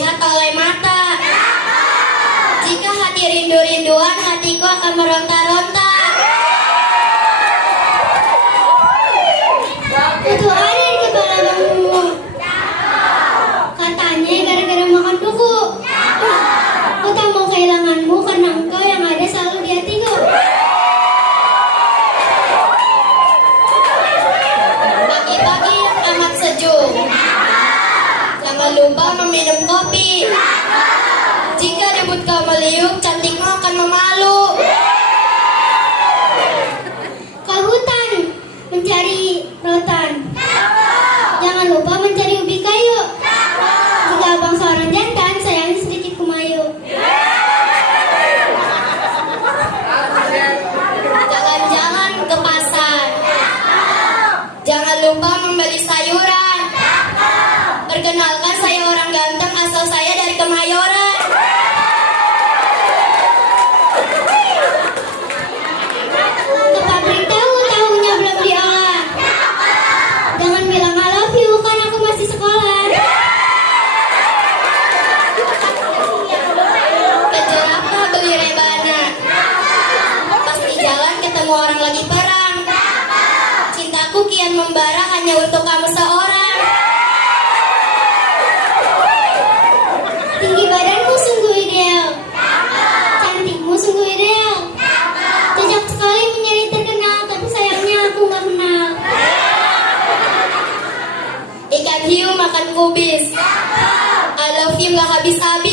dilihat oleh mata. Jika hati rindu-rinduan, hatiku akan meronta-ronta. Itu ada di kepala bangmu. Katanya gara-gara makan duku. Aku tak mau kehilanganmu karena engkau yang ada selalu di hatiku. Pagi-pagi yang amat sejuk. Jangan lupa meminum kopi. Jika ribut kau meliuk, cantikmu akan memalu. Ke hutan mencari rotan. Jangan lupa mencari ubi kayu. Jika abang seorang jantan, sayangnya sedikit kumayu. Jalan-jalan ke pasar. Jangan lupa membeli sayuran. Perkenalkan, saya orang ganteng, asal saya dari Kemayoran. Ke pabrik tahu, tahunya belum diolah. Jangan bilang I love you, kan aku masih sekolah. Ke jerapah beli rebana. Pas di jalan ketemu orang lagi perang. Cintaku kian membara hanya untuk kamu seorang. Tinggi badanmu sungguh ideal. Cantikmu sungguh ideal. Cocok sekali menjadi terkenal, tapi sayangnya aku gak kenal. Ikan hiu makan kubis. I love you gak habis-habis.